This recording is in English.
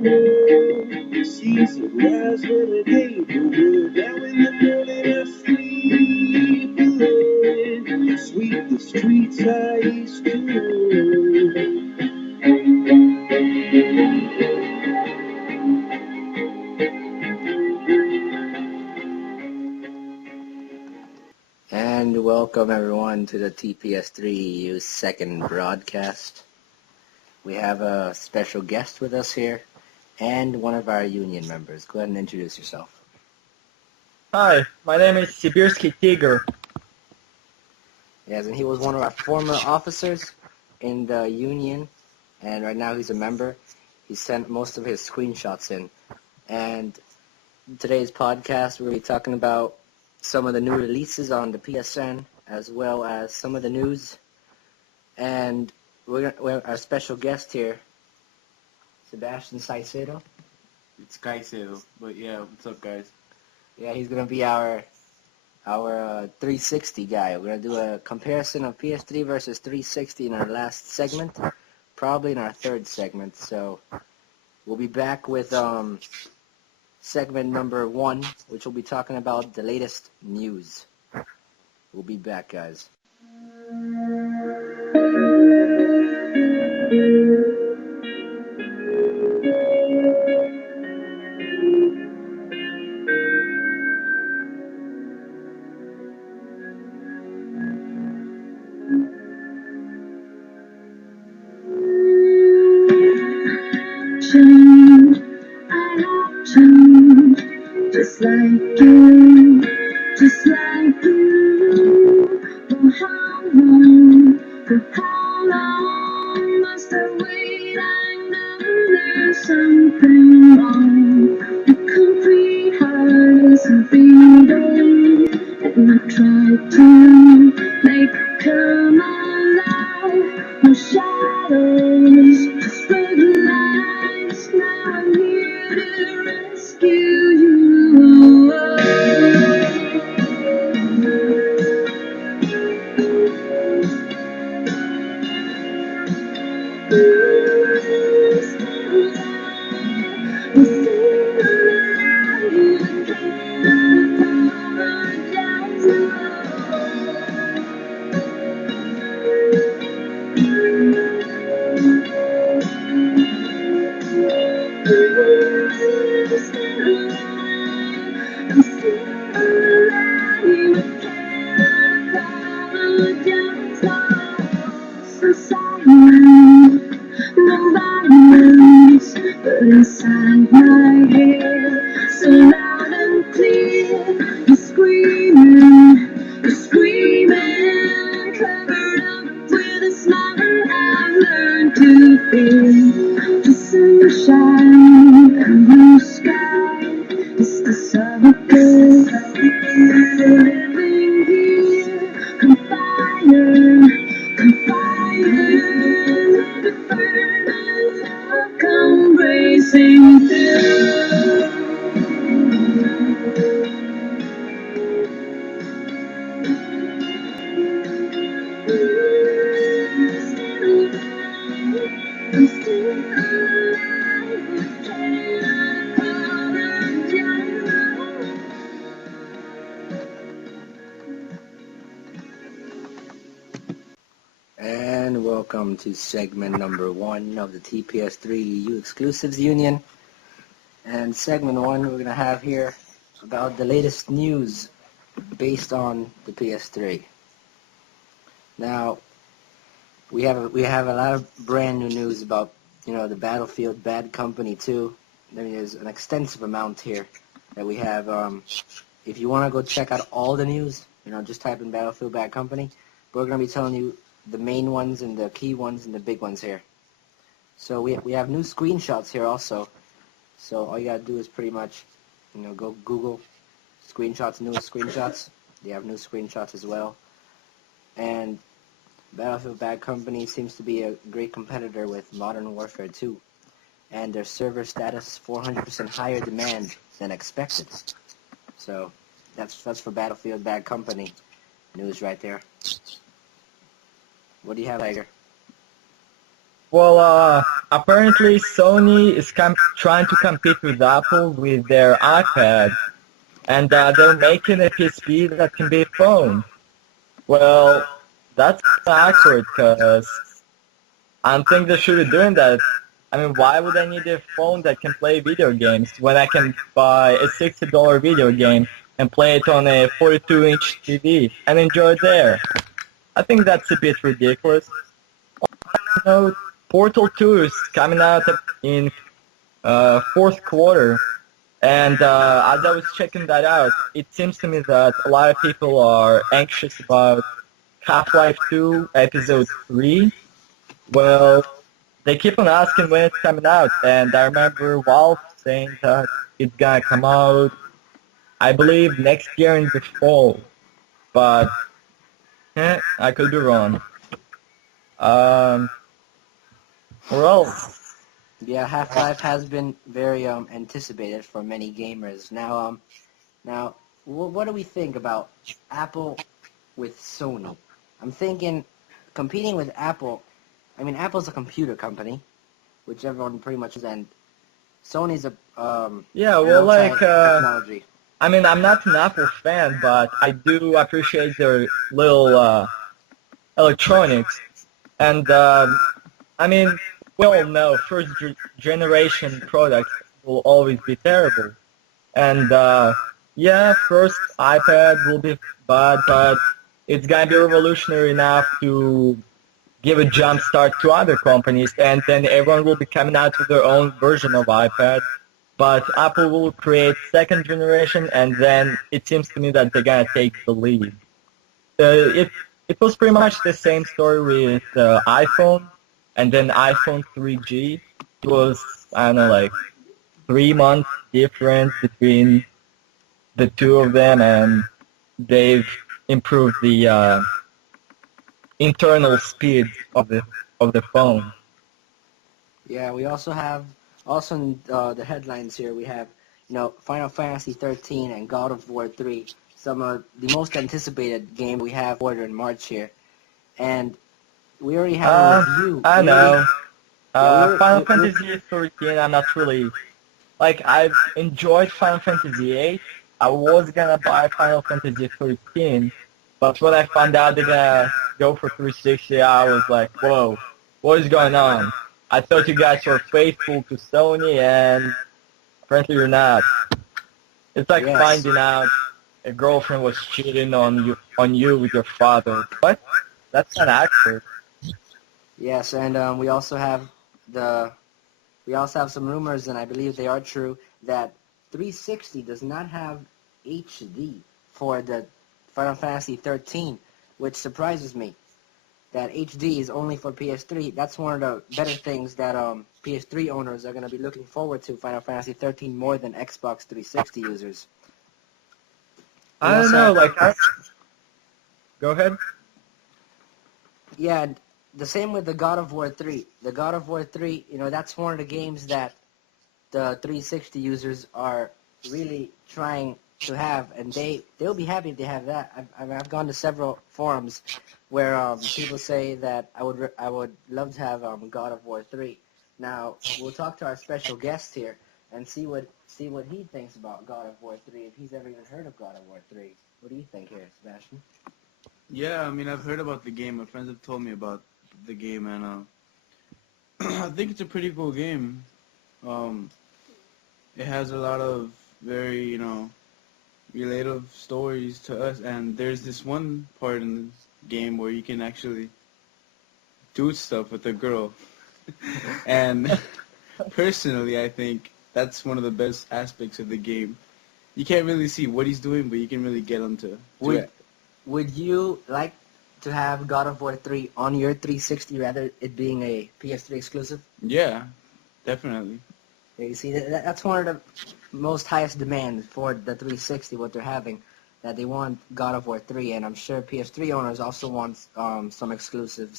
Seas of rise renegade the world. Now in the morning I sleep alone. Sweep the streets I used to know. And welcome everyone to the TPS3EU second broadcast. We have a special guest with us here and one of our union members. Go ahead and introduce yourself. Hi, my name is Sibirskytigr. Yes, and he was one of our former officers in the union, and right now he's a member. He sent most of his screenshots in. And today's podcast, we're going to be talking about some of the new releases on the PSN, as well as some of the news. And we have our special guest here, Sebastian Caicedo. It's Caicedo, but yeah, what's up, guys? Yeah, he's going to be our 360 guy. We're going to do a comparison of PS3 versus 360 in our last segment, probably in our third segment. So we'll be back with segment number 1, which will be talking about the latest news. We'll be back, guys. Just like you, just like you. For how long must I wait? I know there's something wrong. The concrete heart isn't beating, and I try to make it come alive. No shadows, just floodlights. Now I'm here to rescue you. Inside my head, so loud and clear, you're screaming, covered up with a smile. I've learned to feel the sunshine and blue sky. It's the circle living here, confide, the burning love come racing through. I'm still alive, can't apologize. And welcome to segment number 1 of the TPS3EU Exclusives Union. And segment 1 we're going to have here about the latest news based on the PS3. Now, we have a lot of brand new news about, the Battlefield Bad Company 2. I mean, there's an extensive amount here that we have. If you want to go check out all the news, just type in Battlefield Bad Company. We're going to be telling you the main ones and the key ones and the big ones here. So we have new screenshots here also. So all you gotta do is pretty much, go Google screenshots, newest screenshots. They have new screenshots as well. And Battlefield Bad Company seems to be a great competitor with Modern Warfare 2. And their server status 400% higher demand than expected. So that's for Battlefield Bad Company news right there. What do you have, Tiger? Well, apparently Sony is trying to compete with Apple with their iPad, and they're making a PSP that can be a phone. Well, that's not accurate because I don't think they should be doing that. I mean, why would I need a phone that can play video games when I can buy a $60 video game and play it on a 42-inch TV and enjoy it there? I think that's a bit ridiculous. You know, Portal 2 is coming out in fourth quarter, and as I was checking that out, it seems to me that a lot of people are anxious about Half-Life 2 Episode 3. Well, they keep on asking when it's coming out, and I remember Valve saying that it's gonna come out, I believe, next year in the fall. But, I could be wrong. Well, Yeah, Half-Life has been very anticipated for many gamers. Now, what do we think about Apple with Sony? I'm thinking competing with Apple. I mean, Apple's a computer company, which everyone pretty much is, and Sony's a yeah, well, like, technology. I mean, I'm not an Apple fan, but I do appreciate their little electronics. And, I mean, we all know first generation products will always be terrible. And, yeah, first iPad will be bad, but it's going to be revolutionary enough to give a jump start to other companies, and then everyone will be coming out with their own version of iPad. But Apple will create second generation, and then it seems to me that they're going to take the lead. It was pretty much the same story with iPhone, and then iPhone 3G. It was, I don't know, like 3 months difference between the two of them, and they've improved the internal speed of the phone. Yeah, we also have in the headlines here. We have Final Fantasy 13 and God of War 3. Some of the most anticipated game we have ordered in March here, and we already have a review. I know. Final Fantasy 13, I'm not really... Like, I've enjoyed Final Fantasy 8. I was gonna buy Final Fantasy 13, but when I found out they're gonna go for 360, I was like, whoa, what is going on? I thought you guys were faithful to Sony, and apparently you're not. It's like finding out a girlfriend was cheating on you with your father. What? That's not accurate. Yes, and we also have some rumors, and I believe they are true, that 360 does not have HD for the Final Fantasy 13, which surprises me. That HD is only for PS3. That's one of the better things that PS3 owners are going to be looking forward to Final Fantasy 13 more than Xbox 360 users. I don't know, go ahead. Yeah, the same with the God of War 3. The God of War 3, that's one of the games that the 360 users are really trying to have, and they'll be happy if they have that. I've gone to several forums where people say that I would love to have God of War 3. Now we'll talk to our special guest here and see what he thinks about God of War 3, if he's ever even heard of God of War 3. What do you think here, Sebastian? Yeah, I mean, I've heard about the game. My friends have told me about the game, and I think it's a pretty cool game. It has a lot of very, relative stories to us, and there's this one part in this game where you can actually do stuff with a girl. And personally, I think that's one of the best aspects of the game. You can't really see what he's doing, but you can really get him to do it. Would you like to have God of War 3 on your 360 rather it being a PS3 exclusive? Yeah, definitely. Yeah, you see, that's one of the most highest demands for the 360, what they're having, that they want God of War 3, and I'm sure PS3 owners also want some exclusives